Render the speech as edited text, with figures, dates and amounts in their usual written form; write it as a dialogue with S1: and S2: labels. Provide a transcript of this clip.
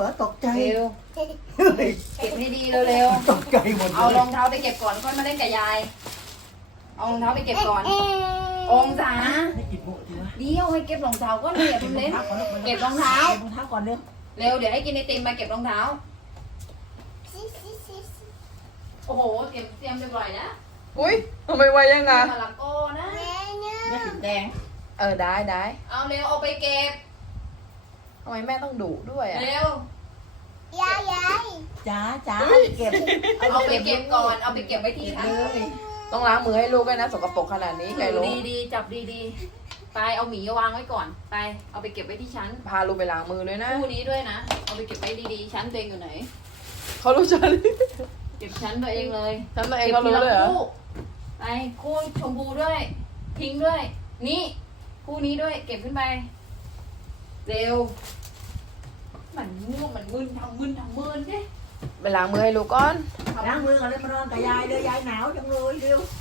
S1: เหรอตกใจ
S2: เร็วเก็บให้ดีเร็ว
S1: ตกใจหมด
S2: ๆ
S1: เล
S2: เอา
S1: ย
S2: รองเท้าไปเก็บก่อนค่อยมาเล่นกับยายเอารองเท้าไปเก็บก่อนองศา
S1: ให้กินโม่ทีวะ
S2: เดี๋ยวให้เก็บรองเท้าก็เดี๋ยวเล่นเก็บรองเท้า
S1: เก็บรองเท้าก่อนเร็ว
S2: เร็วเดี๋ยวให้กินไอติมมาเก็บรองเท้าโอ้โหเตรียมเรียบร้อยนะ
S3: อุ้ยทำไมไวยังไง
S2: มะละกอนะ
S1: แม่สีแดง
S3: ได้ได้
S2: เอาเร็วเอาไปเก็บ
S3: ทำไมแม่ต้องดุด้วยอ่ะ
S2: เร็ว
S1: จ้าจ้าเก็บ
S2: เอาไปเก็บก่อนเอาไปเก็บไว้ที่ชั้น
S3: ต้องล้างมือให้ลูกด้วยนะสกปรกขนาดนี้ไก่ลูก
S2: ดีๆจับดีๆไปเอาหมีวางไว้ก่อนไปเอาไปเก็บไว้ที่ชั้น
S3: พาลูกไปล้างมือด้วยนะ
S2: คู่นี้ด้วยนะเอาไปเก็บไว้ดีๆชั้นตัวเองอยู่ไหน
S3: เขารู้ฉัน
S2: เก็บชั้นตัวเองเลย
S3: ฉันตัวเองก็รู้เลยเหรอ
S2: ก็บทีะคู่ไปคู่ชมพูด้วยทิ้งด้วย นี่คู่นี้ด้วย เก็บขึ้นไปเร็วมันง่วงมันมึนทำมึนดิ
S3: ไปล้างมือให้ลูกก่อน
S1: ล้างมือก่อนเลยมานอนกับยายเลยยายหนาวจังเลยเร็ว